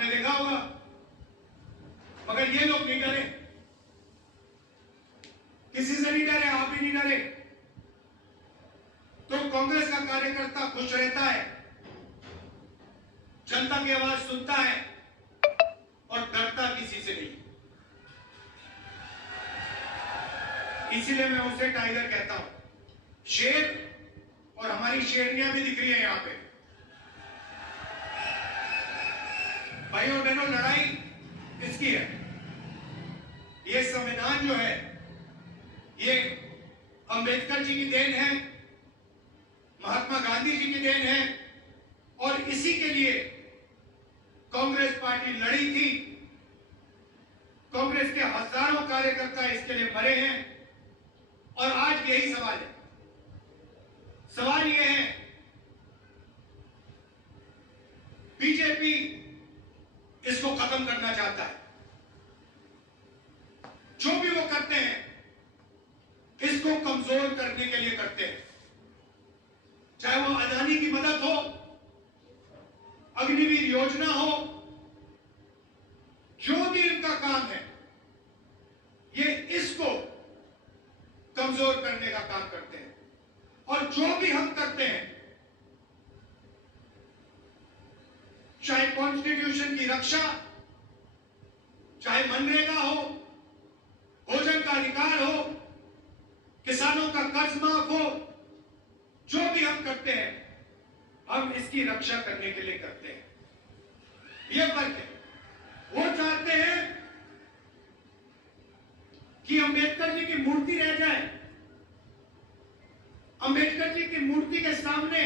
आपने देखा होगा, मगर ये लोग नहीं डरे, किसी से नहीं डरे, आप भी नहीं डरे। तो कांग्रेस का कार्यकर्ता खुश रहता है, जनता की आवाज सुनता है और डरता किसी से नहीं। इसीलिए मैं उसे टाइगर कहता हूं, शेर, और हमारी शेरनियां भी दिख रही है यहां पे। भाइयों और बहनों, लड़ाई किसकी है? ये संविधान जो है, ये अंबेडकर जी की देन है, महात्मा गांधी जी की देन है, और इसी के लिए कांग्रेस पार्टी लड़ी थी। कांग्रेस के हजारों कार्यकर्ता इसके लिए मरे हैं। और आज यही सवाल है, सवाल यह है, बीजेपी इसको खत्म करना चाहता है। जो भी वो करते हैं, इसको कमजोर करने के लिए करते हैं। चाहे वो अदानी की मदद हो, अग्निवीर योजना हो, जो भी इनका काम है, ये इसको कमजोर करने का काम करते हैं। और जो भी हम करते हैं, चाहे कॉन्स्टिट्यूशन की रक्षा, चाहे मनरेगा हो, भोजन का अधिकार हो, किसानों का कर्ज माफ हो, जो भी हम करते हैं, हम इसकी रक्षा करने के लिए करते हैं। यह फर्क है। वो चाहते हैं कि अंबेडकर जी की मूर्ति रह जाए, अंबेडकर जी की मूर्ति के सामने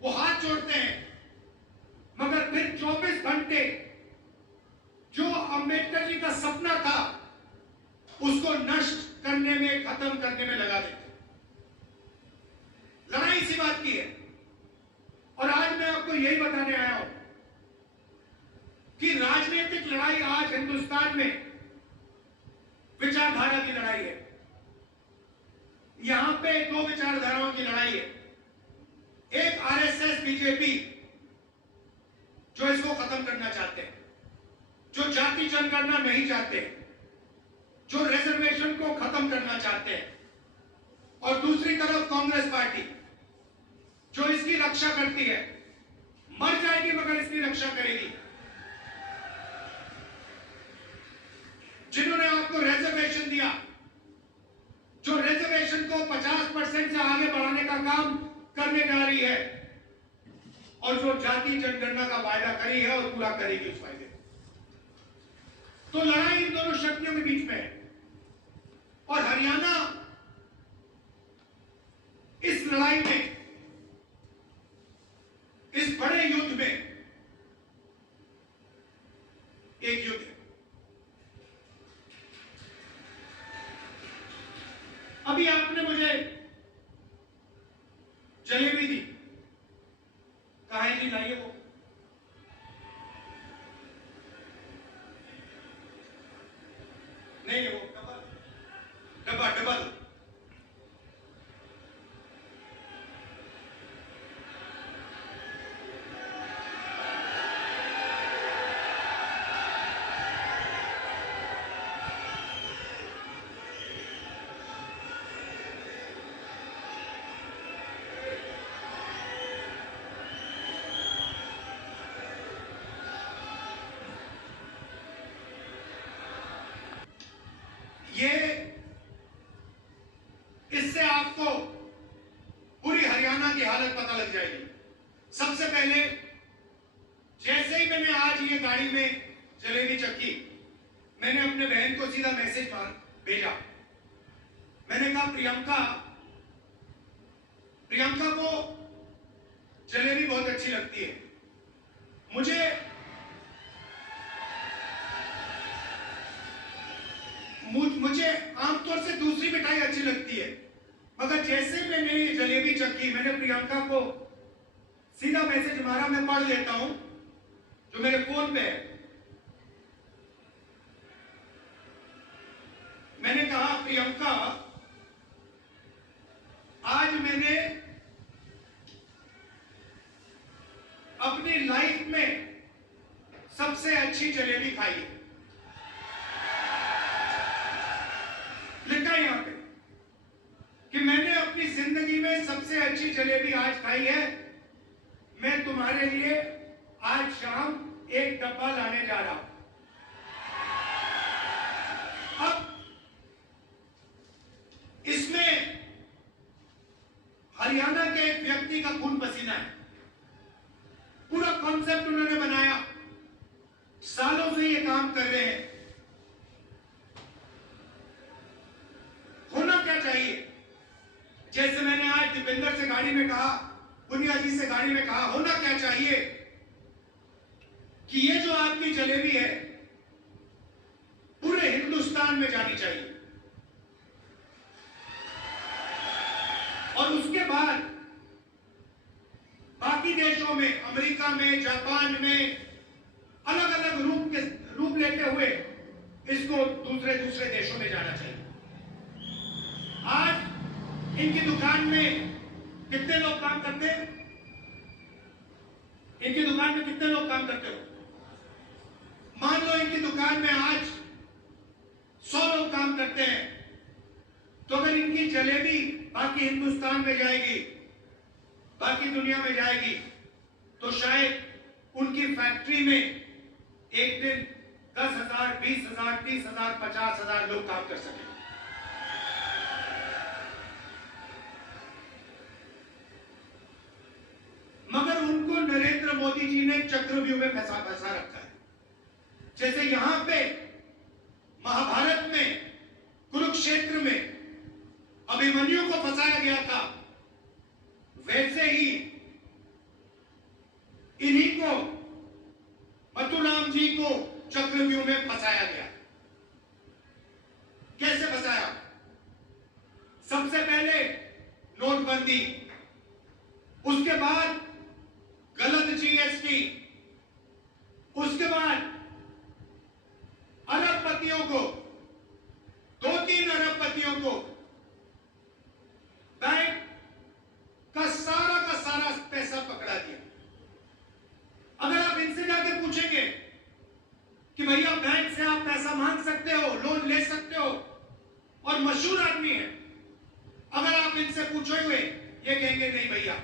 वो हाथ जोड़ते हैं, मगर फिर 24 घंटे जो अंबेडकर जी का सपना था, उसको नष्ट करने में, खत्म करने में लगा देते। लड़ाई इसी बात की है। और आज मैं आपको यही बताने आया हूं कि राजनीतिक लड़ाई आज हिंदुस्तान में विचारधारा की लड़ाई है। यहां पे दो विचारधाराओं की लड़ाई है। एक आरएसएस, बीजेपी, जो इसको खत्म करना चाहते हैं, जो जाति जनगणना नहीं चाहते, जो रिजर्वेशन को खत्म करना चाहते हैं, और दूसरी तरफ कांग्रेस पार्टी, जो इसकी रक्षा करती है, मर जाएगी मगर इसकी रक्षा करेगी। जिन्होंने आपको रिजर्वेशन दिया, जो रिजर्वेशन को 50% से आगे बढ़ाने का काम करने जा रही है, और जो जाति जनगणना का वायदा करी है और पूरा करेगी उस वायदे को। तो लड़ाई इन दोनों शक्तियों के बीच में है। और हरियाणा इस लड़ाई में, इस बड़े युद्ध में एक युद्ध है। अभी आपने मुझे जलेबी दी, कहाँ है जी, लाइए वो। नहीं, वो डब्बा डब्बा दो। ये, इससे आपको पूरी हरियाणा की हालत पता लग जाएगी। सबसे पहले, जैसे ही मैंने आज ये गाड़ी में जलेबी चखी, मैंने अपने बहन को सीधा मैसेज भेजा। मैंने कहा, प्रियंका को जलेबी बहुत अच्छी लगती है। मुझे आमतौर से दूसरी मिठाई अच्छी लगती है, मगर जैसे मैंने ये जलेबी चखी, मैंने प्रियंका को सीधा मैसेज मारा। मैं पढ़ लेता हूं जो मेरे फोन पे है। मैंने कहा, प्रियंका, आज मैंने अपनी लाइफ में सबसे अच्छी जलेबी खाई है। लिखा है यहां पे कि मैंने अपनी जिंदगी में सबसे अच्छी जलेबी आज खाई है। मैं तुम्हारे लिए आज शाम एक डब्बा लाने जा रहा हूं। अब इसमें हरियाणा के एक व्यक्ति का खून पसीना है। पूरा कॉन्सेप्ट उन्होंने बनाया, सालों से ये काम कर रहे हैं। होना क्या चाहिए? जैसे मैंने आज दीपेंद्र से गाड़ी में कहा, पुनिया जी से गाड़ी में कहा, होना क्या चाहिए कि ये जो आपकी जलेबी है पूरे हिंदुस्तान में जानी चाहिए। और उसके बाद बाकी देशों में, अमेरिका में, जापान में अलग अलग रूप लेते हुए इसको दूसरे देशों में जाना चाहिए। आज इनकी दुकान में कितने लोग काम करते हैं? इनकी दुकान में कितने लोग काम करते हो? मान लो इनकी दुकान में आज 100 लोग काम करते हैं, तो अगर इनकी जलेबी बाकी हिंदुस्तान में जाएगी, बाकी दुनिया में जाएगी, तो शायद उनकी फैक्ट्री में एक दिन 10,000, 20,000, 30,000, 50,000 लोग काम कर सकें। मगर उनको नरेंद्र मोदी जी ने चक्रव्यूह में फंसा रखा है। जैसे यहां पे महाभारत में, कुरुक्षेत्र में अभिमन्यु को फंसाया गया था, वैसे ही इन्हीं को, मथुराम जी को चक्रव्यूह में फंसाया गया। कैसे फंसाया? सबसे पहले नोटबंदी, उसके बाद गलत जीएसटी, उसके बाद अरबपतियों को, 2-3 अरबपतियों को बैंक का सारा पैसा पकड़ा दिया। अगर आप इनसे जाके पूछेंगे कि भैया बैंक से आप पैसा मांग सकते हो, लोन ले सकते हो, और मशहूर आदमी है, अगर आप इनसे पूछोगे ये कहेंगे नहीं भैया,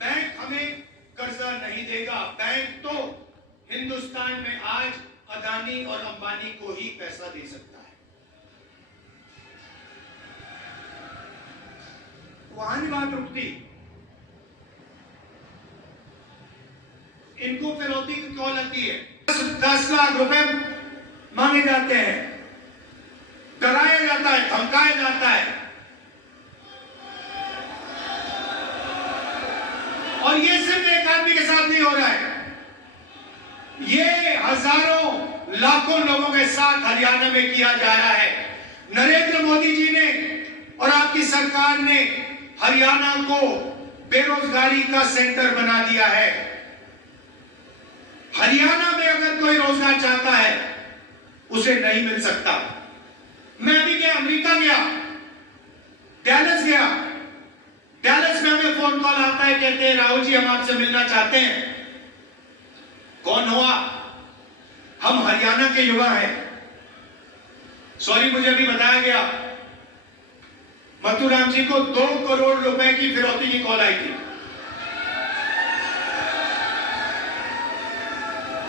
बैंक हमें कर्जा नहीं देगा। बैंक तो हिंदुस्तान में आज अदानी और अंबानी को ही पैसा दे सकता है। वहां नहीं बात रुकती। इनको फिरौती की कॉल आती है, 10 लाख रुपए मांगे जाते हैं, डराया जाता है, धमकाया जाता है, और ये सिर्फ एक आदमी के साथ नहीं हो रहा है, ये हजारों लाखों लोगों के साथ हरियाणा में किया जा रहा है। नरेंद्र मोदी जी ने और आपकी सरकार ने हरियाणा को बेरोजगारी का सेंटर बना दिया है। हरियाणा में अगर कोई रोजगार चाहता है उसे नहीं मिल सकता। मैं अभी गया, अमेरिका गया, डैलस गया, डैलस में हमें फोन कॉल आता है, कहते हैं राहुल जी हम आपसे मिलना चाहते हैं। कौन हुआ? हम हरियाणा के युवा हैं। सॉरी, मुझे अभी बताया गया मथुराम जी को 2 करोड़ रुपए की फिरौती की कॉल आई थी।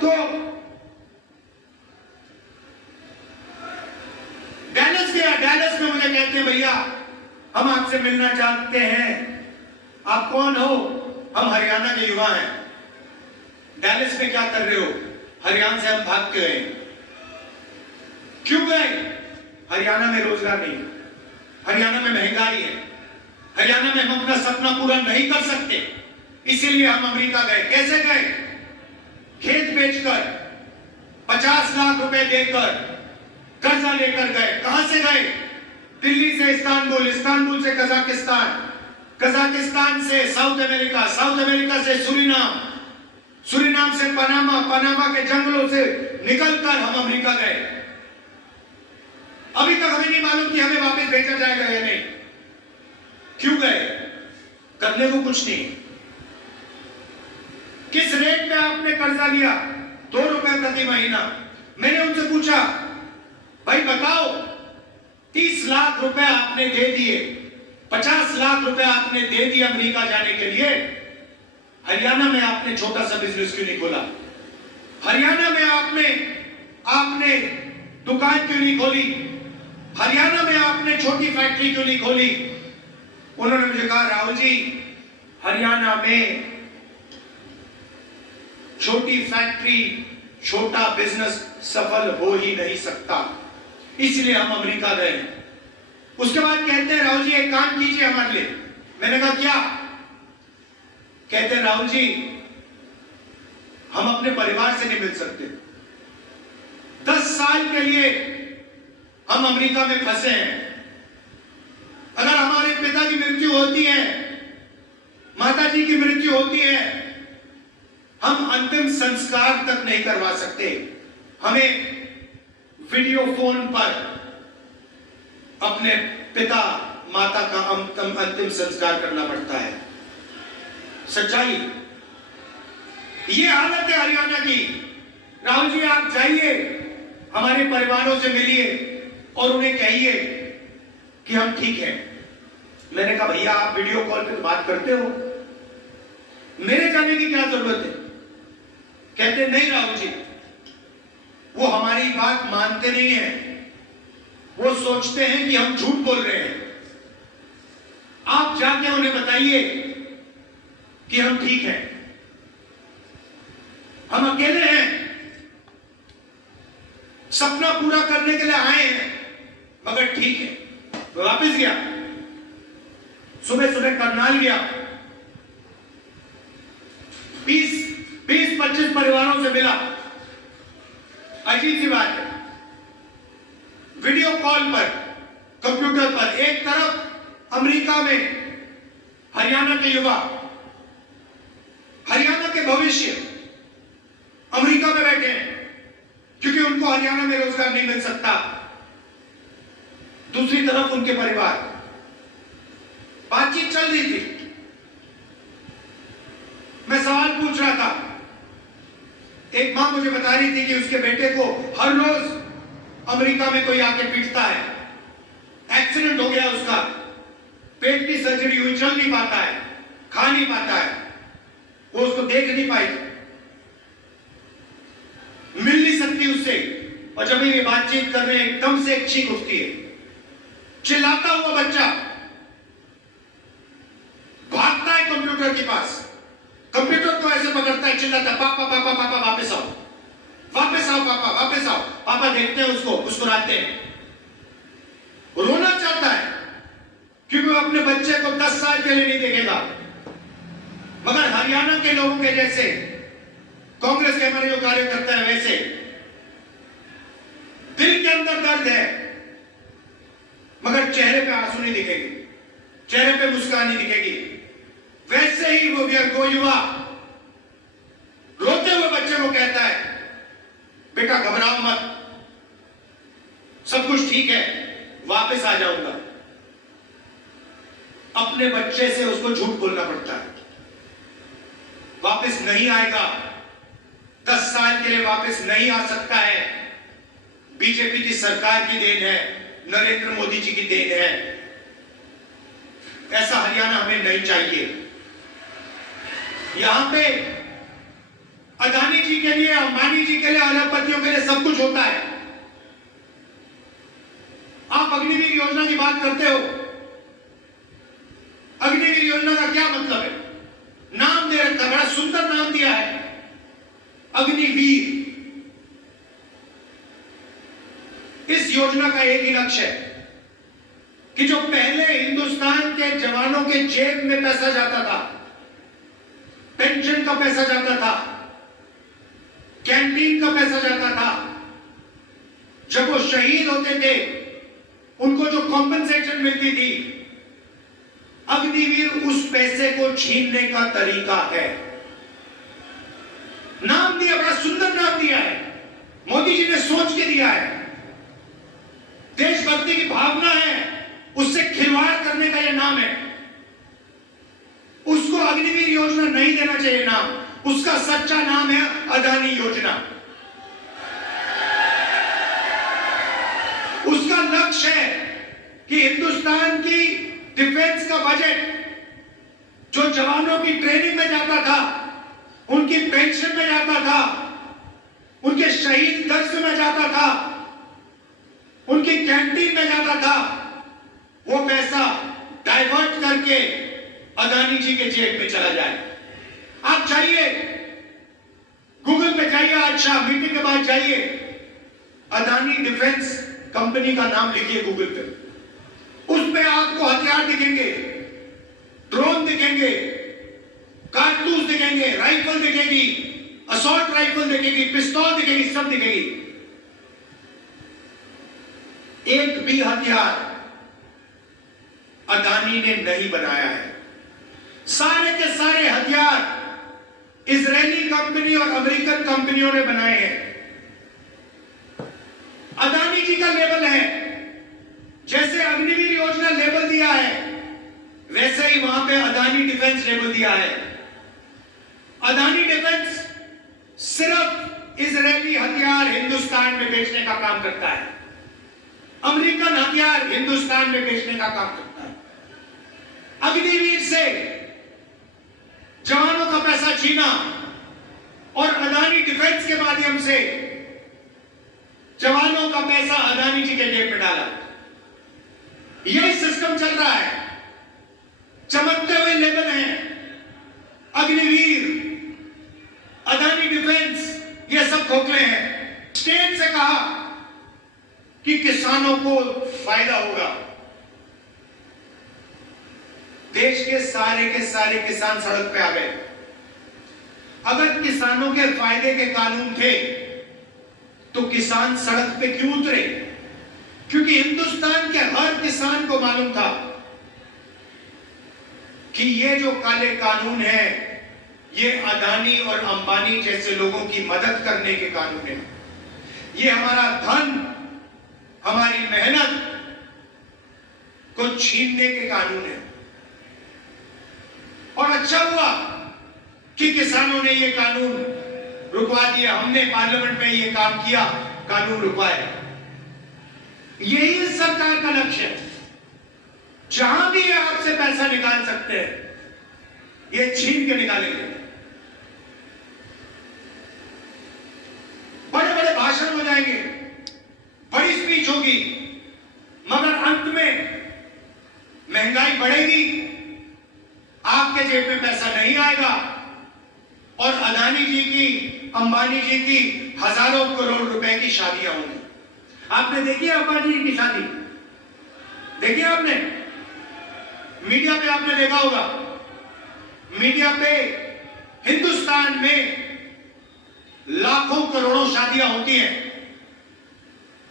तो डैलस गया, डैलस में मुझे कहते हैं भैया हम आपसे मिलना चाहते हैं। आप कौन हो? हम हरियाणा के युवा हैं। डैलस में क्या कर रहे हो? हरियाणा से हम भाग के गए। क्यों गए? हरियाणा में रोजगार नहीं, हरियाणा में महंगाई है, हरियाणा में हम अपना सपना पूरा नहीं कर सकते, इसीलिए हम अमेरिका गए। कैसे गए? खेत बेचकर, 50 लाख रुपए देकर, कर्जा लेकर गए। कहां से गए? दिल्ली से इस्तांबुल, इस्तांबुल से कजाकिस्तान, कजाकिस्तान से साउथ अमेरिका, साउथ अमेरिका से सूरीनाम, सूरीनाम से पनामा, पनामा के जंगलों से निकलकर हम अमेरिका गए। अभी तक हमें नहीं मालूम कि हमें वापस भेजा जाएगा या नहीं। क्यों गए? करने को कुछ नहीं। किस रेट पे आपने कर्जा लिया? 2 रुपए प्रति महीना। मैंने उनसे पूछा, भाई बताओ, 30 लाख रुपए आपने दे दिए, 50 लाख रुपए आपने दे दिए अमेरिका जाने के लिए, हरियाणा में आपने छोटा सा बिजनेस क्यों नहीं खोला? हरियाणा में आपने दुकान क्यों नहीं खोली? हरियाणा में आपने छोटी फैक्ट्री क्यों नहीं खोली? उन्होंने मुझे कहा, राहुल जी, हरियाणा में छोटी फैक्ट्री, छोटा बिजनेस सफल हो ही नहीं सकता, इसलिए हम अमेरिका गए। उसके बाद कहते हैं, राहुल जी एक काम कीजिए हमारे लिए। मैंने कहा क्या? कहते हैं, राहुल जी हम अपने परिवार से नहीं मिल सकते, 10 साल के लिए हम अमेरिका में फंसे हैं। अगर हमारे पिता की मृत्यु होती है, माता जी की मृत्यु होती है, हम अंतिम संस्कार तक नहीं करवा सकते। हमें वीडियो फोन पर अपने पिता माता का अंतिम संस्कार करना पड़ता है। सच्चाई ये हालत है हरियाणा की। राहुल जी आप जाइए, हमारे परिवारों से मिलिए और उन्हें कहिए कि हम ठीक हैं। मैंने कहा, भैया आप वीडियो कॉल पे बात करते हो, मेरे जाने की क्या जरूरत है? कहते नहीं राहुल जी, वो हमारी बात मानते नहीं हैं, वो सोचते हैं कि हम झूठ बोल रहे हैं। आप जाके उन्हें बताइए कि हम ठीक हैं, हम अकेले हैं, सपना पूरा करने के लिए आए हैं, मगर ठीक है। तो वापिस गया, सुबह सुबह करनाल गया, 20-25 परिवारों से मिला। अजीब सी बात है, वीडियो कॉल पर, कंप्यूटर पर, एक तरफ अमेरिका में हरियाणा के युवा, हरियाणा के भविष्य अमेरिका में बैठे हैं क्योंकि उनको हरियाणा में रोजगार नहीं मिल सकता। दूसरी तरफ उनके परिवार। बातचीत चल रही थी, मैं सवाल पूछ रहा था। एक मां मुझे बता रही थी कि उसके बेटे को हर रोज अमेरिका में कोई आके पीटता है, एक्सीडेंट हो गया उसका, पेट की सर्जरी हुई, चल नहीं पाता है, खा नहीं पाता है, वो उसको देख नहीं पाई, मिल नहीं सकती उससे, और जब ये बातचीत कर रहे हैं एकदम से एक चीख उठती है, चिल्लाता हुआ बच्चा भागता है कंप्यूटर के पास, कंप्यूटर को ऐसे पकड़ता है, चिल्लाता है, पापा पापा पापा वापस आओ, वापस आओ पापा, वापस आओ। पापा देखते हैं उसको, मुस्कुराते हैं, रोना चाहता है क्योंकि वो अपने बच्चे को 10 साल के लिए नहीं देखेगा। मगर हरियाणा के लोगों के जैसे, कांग्रेस के हमारे जो कार्यकर्ता है वैसे, दिल के अंदर दर्द है मगर चेहरे पे आंसू नहीं दिखेगी, चेहरे पे मुस्कान नहीं दिखेगी। वैसे ही वो युवा रोते हुए बच्चे को कहता है, बेटा घबराओ मत, सब कुछ ठीक है, वापस आ जाऊंगा। अपने बच्चे से उसको झूठ बोलना पड़ता है, वापस नहीं आएगा, 10 साल के लिए वापस नहीं आ सकता है। बीजेपी की सरकार की देन है, नरेंद्र मोदी जी की देन है। ऐसा हरियाणा हमें नहीं चाहिए। यहां पे अदानी जी के लिए, अंबानी जी के लिए, अरबपतियों के लिए सब कुछ होता है। आप अग्निवीर योजना की बात करते हो, अग्निवीर योजना का क्या मतलब है? नाम दे रखा, बड़ा सुंदर नाम दिया है, अग्निवीर। इस योजना का एक ही लक्ष्य है कि जो पहले हिंदुस्तान के जवानों के जेब में पैसा जाता था, पेंशन का पैसा जाता था, कैंटीन का पैसा जाता था, जब वो शहीद होते थे उनको जो कॉम्पेंसेशन मिलती थी, अग्निवीर उस पैसे को छीनने का तरीका है। नाम दिया, बड़ा सुंदर नाम दिया है, मोदी जी ने सोच के दिया है। देशभक्ति की भावना है, उससे खिलवाड़ करने का यह नाम है। उसको अग्निवीर योजना नहीं देना चाहिए नाम, उसका सच्चा नाम है अदानी योजना। है कि हिंदुस्तान की डिफेंस का बजट जो जवानों की ट्रेनिंग में जाता था, उनकी पेंशन में जाता था, उनके शहीद दर्ज में जाता था, उनकी कैंटीन में जाता था, वो पैसा डाइवर्ट करके अदानी जी के जेब में चला जाए। आप जाइए, गूगल पे जाइए, अच्छा मीटिंग के बाद जाइए, अदानी डिफेंस कंपनी का नाम लिखिए गूगल पे, उसमें आपको हथियार दिखेंगे, ड्रोन दिखेंगे, कारतूस दिखेंगे, राइफल दिखेगी, असॉल्ट राइफल दिखेगी, पिस्तौल दिखेगी, सब दिखेगी। एक भी हथियार अदानी ने नहीं बनाया है। सारे के सारे हथियार इजरायली कंपनी और अमेरिकन कंपनियों ने बनाए हैं। अदानी जी का लेबल है, जैसे अग्निवीर योजना लेबल दिया है, वैसे ही वहां पे अदानी डिफेंस लेबल दिया है। अदानी डिफेंस सिर्फ इजरायली हथियार हिंदुस्तान में बेचने का काम करता है, अमेरिकन हथियार हिंदुस्तान में बेचने का काम करता है। अग्निवीर से जवानों का पैसा छीना और अदानी डिफेंस के माध्यम से जवानों का पैसा अदानी जी के जेब में डाला। यही सिस्टम चल रहा है। चमकते हुए लेबल हैं, अग्निवीर, अदानी डिफेंस, ये सब खोखले हैं। स्टेट से कहा कि किसानों को फायदा होगा, देश के सारे किसान सड़क पे आ गए। अगर किसानों के फायदे के कानून थे तो किसान सड़क पे क्यों उतरे? क्योंकि हिंदुस्तान के हर किसान को मालूम था कि ये जो काले कानून है, ये अदानी और अंबानी जैसे लोगों की मदद करने के कानून है। ये हमारा धन, हमारी मेहनत को छीनने के कानून है। और अच्छा हुआ कि किसानों ने ये कानून रुकवा दिया। हमने पार्लियामेंट में ये काम किया, कानून रुकवाया। यही सरकार का लक्ष्य है। जहां भी आपसे पैसा निकाल सकते हैं, ये छीन के निकालेंगे। बड़े बड़े भाषण हो जाएंगे, बड़ी स्पीच होगी, मगर अंत में महंगाई बढ़ेगी, आपके जेब में पैसा नहीं आएगा और अदानी जी की, अंबानी जी की हजारों करोड़ रुपए की शादियां होंगी। आपने देखी है अंबानी जी की शादी? देखिए आपने, मीडिया पे आपने देखा होगा, मीडिया पे हिंदुस्तान में लाखों करोड़ों शादियां होती हैं।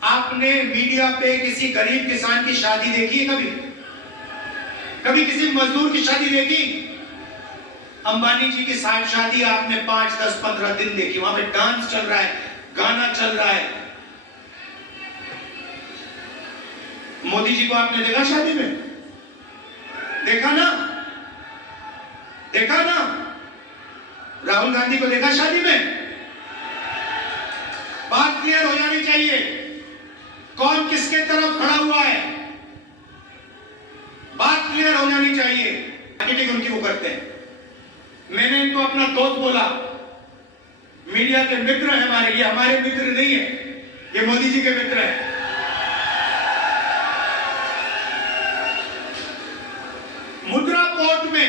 आपने मीडिया पे किसी गरीब किसान की शादी देखी है कभी? कभी किसी मजदूर की शादी देखी? अंबानी जी की शादी आपने 5, 10, 15 दिन देखी। वहां पे डांस चल रहा है, गाना चल रहा है। मोदी जी को आपने देखा शादी में? देखा ना? देखा ना? राहुल गांधी को देखा शादी में? बात क्लियर हो जानी चाहिए, कौन किसके तरफ खड़ा हुआ है, बात क्लियर हो जानी चाहिए। मार्केटिंग उनकी वो करते हैं। मैंने इनको अपना दोस्त बोला, मीडिया के मित्र हैं हमारे, ये हमारे मित्र नहीं है, ये मोदी जी के मित्र हैं। मुद्रा पोर्ट में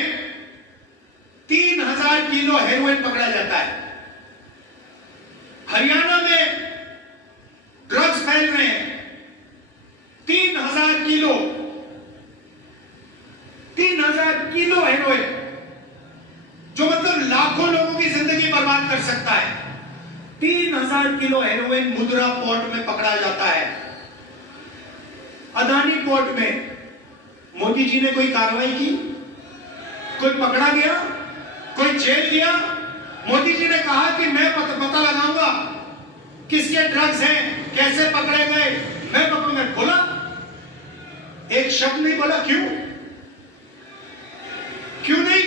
3000 किलो हेरोइन पकड़ा जाता है। हरियाणा में ड्रग्स फैल रहे हैं, 3000 किलो, 3000 किलो हेरोइन, जो मतलब लाखों लोगों की जिंदगी बर्बाद कर सकता है। 3000 किलो हेरोइन मुद्रा पोर्ट में पकड़ा जाता है। अदानी पोर्ट में मोदी जी ने कोई कार्रवाई की? कोई पकड़ा गया? कोई जेल गया? मोदी जी ने कहा कि मैं पता लगाऊंगा किसके ड्रग्स हैं, कैसे पकड़े गए, मैं पकड़ूंगा। बोला? एक शब्द नहीं बोला। क्यों? क्यों नहीं?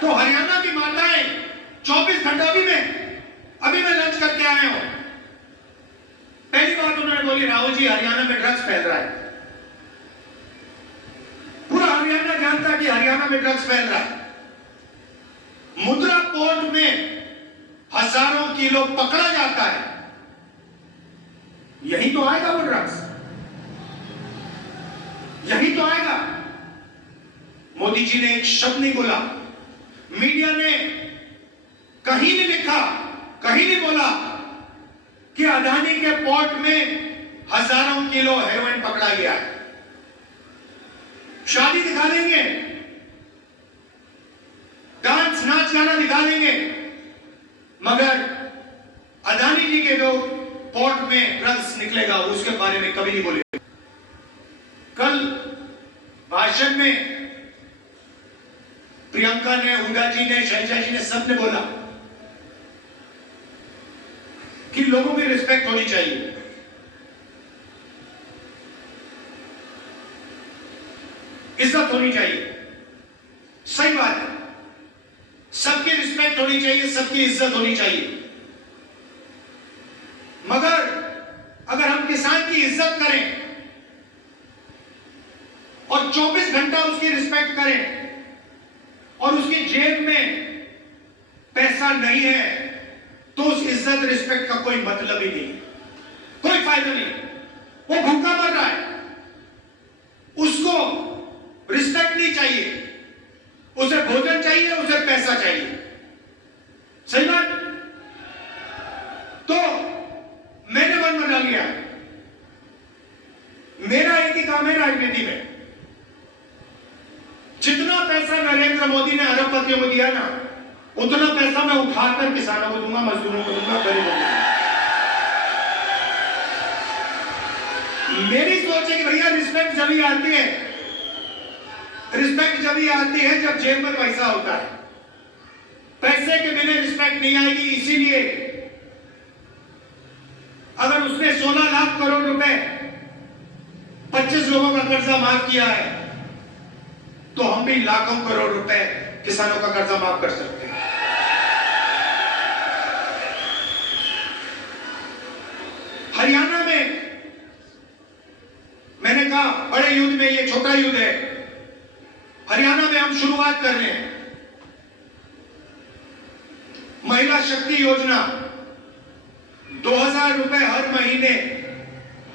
तो हरियाणा की माताएं 24 घंटा अभी मैं लंच करके आया हूं। पहली बात उन्होंने बोली, राहुल जी हरियाणा में ड्रग्स फैल रहा है। पूरा हरियाणा जानता है कि हरियाणा में ड्रग्स फैल रहा है। मुद्रा पोर्ट में हजारों किलो पकड़ा जाता है, यही तो आएगा वो ड्रग्स, यही तो आएगा। मोदी जी ने एक शब्द नहीं बोला, मीडिया ने कहीं नहीं लिखा, कहीं नहीं बोला कि अदानी के पोर्ट में हजारों किलो हेरोइन पकड़ा गया है। शादी दिखा देंगे, डांस नाच गाना दिखा देंगे, मगर अदानी जी के जो पोर्ट में ड्रग्स निकलेगा उसके बारे में कभी नहीं बोले। कल भाषण में प्रियंका ने, हुडा जी ने, शैलजा जी ने, सबने बोला कि लोगों की रिस्पेक्ट होनी चाहिए। इज्जत होनी चाहिए, सही बात है। सबकी रिस्पेक्ट होनी चाहिए, सबकी इज्जत होनी चाहिए। मगर अगर हम किसान की इज्जत करें और 24 घंटा उसकी रिस्पेक्ट करें और उसकी जेब में पैसा नहीं है, तो उस इज्जत रिस्पेक्ट का कोई मतलब ही नहीं, कोई फायदा नहीं। वो भूखा मर रहा है, उसको रिस्पेक्ट नहीं चाहिए, उसे भोजन चाहिए, उसे पैसा चाहिए, सही बात। तो मैंने मन बना लिया, मेरा एक ही काम है राजनीति में, जितना पैसा नरेंद्र मोदी ने अरबपतियों को दिया ना, उतना पैसा मैं उठाकर किसानों को दूंगा, मजदूरों को दूंगा, गरीबों को दूंगा। मेरी सोच है कि भैया रिस्पेक्ट जब ही आती है, रिस्पेक्ट जब ही आती है जब जेब में पैसा होता है। पैसे के बिना रिस्पेक्ट नहीं आएगी। इसीलिए अगर उसने 16 लाख करोड़ रुपए 25 लोगों का कर्जा माफ किया है, तो हम भी लाखों करोड़ रुपए किसानों का कर्जा माफ कर सकते हैं। हरियाणा में मैंने कहा बड़े युद्ध में ये छोटा युद्ध है। हरियाणा में हम शुरुआत कर रहे हैं महिला शक्ति योजना, 2000 रुपए हर महीने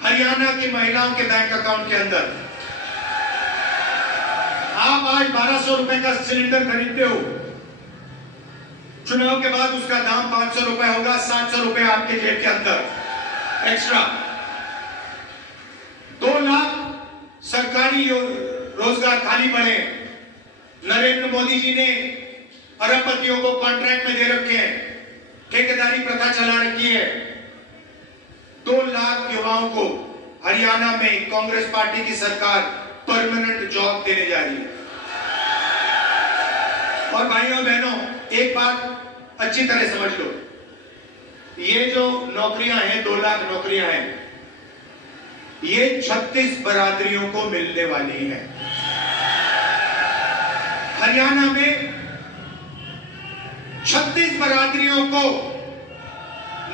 हरियाणा की महिलाओं के बैंक अकाउंट के अंदर। आप आज 1200 रुपए का सिलेंडर खरीदते हो, चुनाव के बाद उसका दाम 500 रुपए होगा, 700 रुपए आपके जेब के अंदर एक्स्ट्रा। 2 लाख सरकारी रोजगार खाली पड़े। नरेंद्र मोदी जी ने अरबपतियों को कॉन्ट्रैक्ट में दे रखे हैं, ठेकेदारी प्रथा चला रखी है। 2 लाख युवाओं को हरियाणा में कांग्रेस पार्टी की सरकार परमानेंट जॉब देने जा रही है। और भाइयों बहनों, एक बात अच्छी तरह समझ लो, ये जो नौकरियां हैं, 2 लाख नौकरियां हैं, ये 36 बरादरियों को मिलने वाली है। हरियाणा में 36 बरादरियों को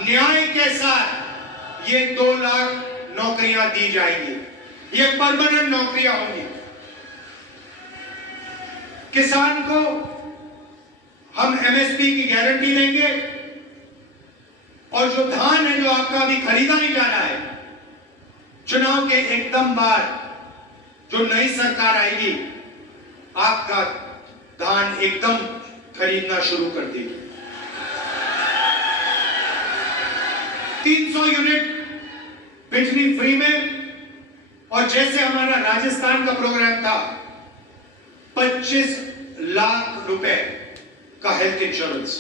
न्याय के साथ ये 2 लाख नौकरियां दी जाएंगी। ये परमानेंट नौकरियां होंगी। किसान को हम एमएसपी की गारंटी देंगे, और जो धान है जो आपका अभी खरीदा नहीं जा रहा है, चुनाव के एकदम बाद जो नई सरकार आएगी, आपका धान एकदम खरीदना शुरू कर देगी। 300 यूनिट बिजली फ्री में, और जैसे हमारा राजस्थान का प्रोग्राम था, 25 लाख रुपए का हेल्थ इंश्योरेंस।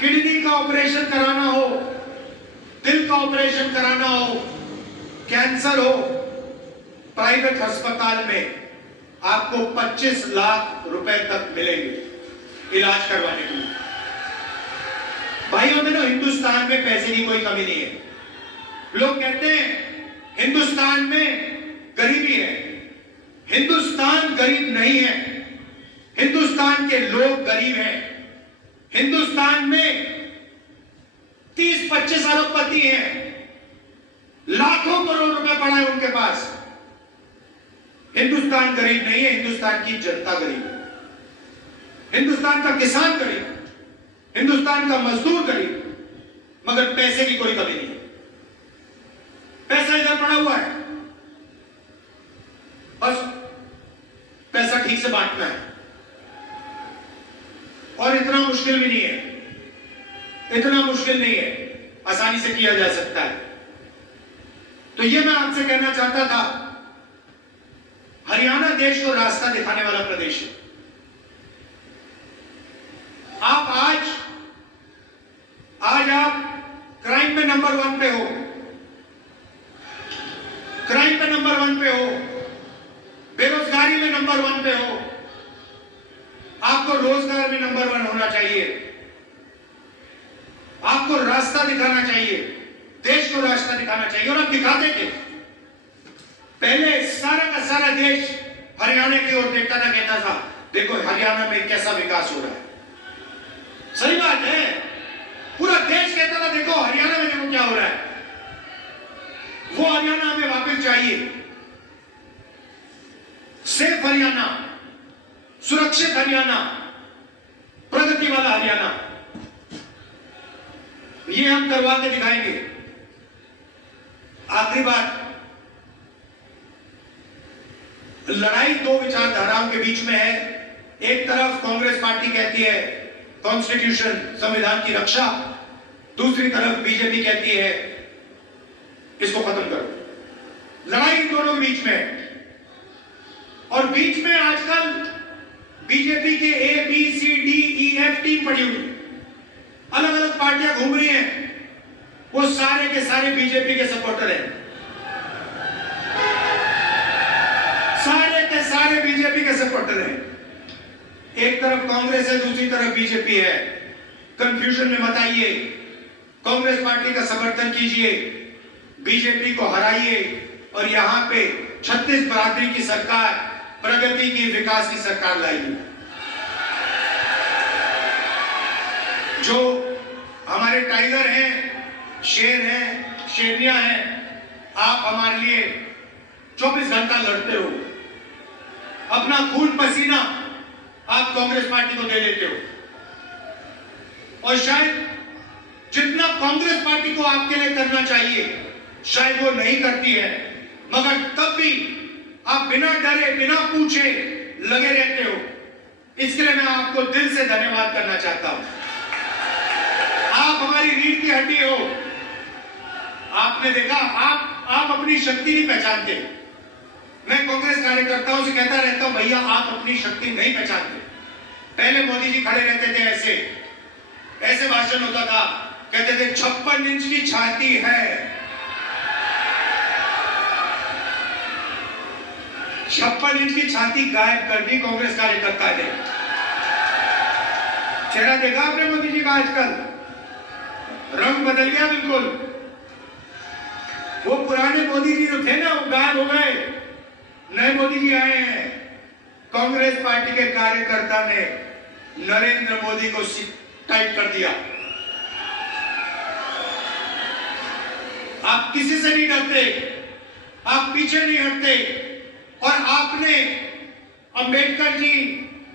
किडनी का ऑपरेशन कराना हो, दिल का ऑपरेशन कराना हो, कैंसर हो, प्राइवेट अस्पताल में आपको 25 लाख रुपए तक मिलेंगे इलाज करवाने के लिए। भाइयों बहनों, हिंदुस्तान में पैसे की कोई कमी नहीं है। लोग कहते हैं हिंदुस्तान में गरीबी है। हिंदुस्तान गरीब नहीं है, हिंदुस्तान के लोग गरीब हैं। हिंदुस्तान में 30-25 अरबपति हैं, लाखों करोड़ रुपए पड़ा है उनके पास। हिंदुस्तान गरीब नहीं है, हिंदुस्तान की जनता गरीब है, हिंदुस्तान का किसान गरीब, हिंदुस्तान का मजदूर गरीब, मगर पैसे की कोई कमी नहीं है। पैसा इधर पड़ा हुआ है, बस पैसा ठीक से बांटना है, और इतना मुश्किल भी नहीं है, इतना मुश्किल नहीं है, आसानी से किया जा सकता है। तो ये मैं आपसे कहना चाहता था, हरियाणा देश को रास्ता दिखाने वाला प्रदेश है। आप आज आप क्राइम में नंबर 1 पे हो, क्राइम पे नंबर 1 पे हो, बेरोजगारी में नंबर 1 पे हो, आपको रोजगार में नंबर 1 होना चाहिए, आपको रास्ता दिखाना चाहिए, देश को रास्ता दिखाना चाहिए, और आप दिखाते थे। पहले सारा का सारा देश हरियाणा की ओर देखता था, कहता था देखो हरियाणा में कैसा विकास हो रहा है। सही बात है, पूरा देश कहता था देखो हरियाणा में देखो क्या हो रहा है। वो हरियाणा हमें वापस चाहिए, सेफ हरियाणा, सुरक्षित हरियाणा, प्रगति वाला हरियाणा, ये हम करवा के दिखाएंगे। आखिरी बात, लड़ाई दो विचारधाराओं के बीच में है। एक तरफ कांग्रेस पार्टी कहती है कॉन्स्टिट्यूशन, संविधान की रक्षा, दूसरी तरफ बीजेपी कहती है इसको खत्म करो। लड़ाई इन दोनों के बीच में है, और बीच में आजकल बीजेपी के ABCDEF टीम पड़ी हुई, अलग अलग पार्टियां घूम रही हैं, वो सारे के सारे बीजेपी के सपोर्टर हैं, सारे के सारे बीजेपी के सपोर्टर हैं। एक तरफ कांग्रेस है, दूसरी तरफ बीजेपी है। कंफ्यूजन में मत आइए, कांग्रेस पार्टी का समर्थन कीजिए, बीजेपी को हराइए, और यहां पे 36 बरादरी की सरकार, प्रगति की, विकास की सरकार लाइए। जो हमारे टाइगर हैं, शेर हैं, शेरनियां हैं, आप हमारे लिए 24 घंटा लड़ते हो, अपना खून पसीना आप कांग्रेस पार्टी को दे देते हो, और शायद जितना कांग्रेस पार्टी को आपके लिए करना चाहिए शायद वो नहीं करती है, मगर तब भी आप बिना डरे, बिना पूछे लगे रहते हो। इसके लिए मैं आपको दिल से धन्यवाद करना चाहता हूं। आप हमारी रीढ़ की हड्डी हो। आपने देखा, आप अपनी शक्ति नहीं पहचानते। मैं कांग्रेस कार्यकर्ताओं से कहता रहता हूं, भैया आप अपनी शक्ति नहीं पहचानते। पहले मोदी जी खड़े रहते थे, ऐसे भाषण होता था, कहते थे 56 इंच की छाती है, 56 इंच की छाती गायब कर दी कांग्रेस कार्यकर्ता ने। चेहरा देखा आपने मोदी जी का? आजकल रंग बदल गया बिल्कुल। वो पुराने मोदी जी जो थे ना, वो गायब हो गए, नए मोदी जी आए हैं। कांग्रेस पार्टी के कार्यकर्ता ने नरेंद्र मोदी को टाइट कर दिया। आप किसी से नहीं डरते, आप पीछे नहीं हटते, और आपने अंबेडकर जी,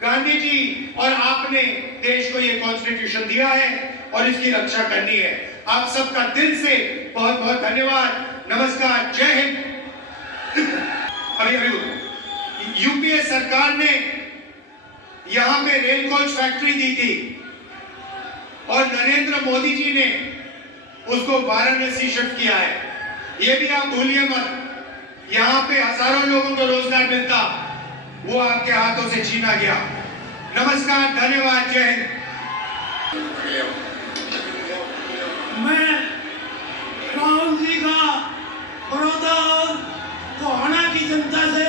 गांधी जी और आपने देश को ये कॉन्स्टिट्यूशन दिया है और इसकी रक्षा करनी है। आप सबका दिल से बहुत बहुत धन्यवाद। नमस्कार, जय हिंद। अभी यूपीए सरकार ने यहां पे रेल कोच फैक्ट्री दी थी, और नरेंद्र मोदी जी ने उसको वाराणसी शिफ्ट किया है। ये भी आप भूलिए मत। यहां पे हजारों लोगों को रोजगार मिलता, वो आपके हाथों से छीना गया। नमस्कार, धन्यवाद, जय हिंद। मैं राहुल जी का बड़ौदा और गोहाना की जनता से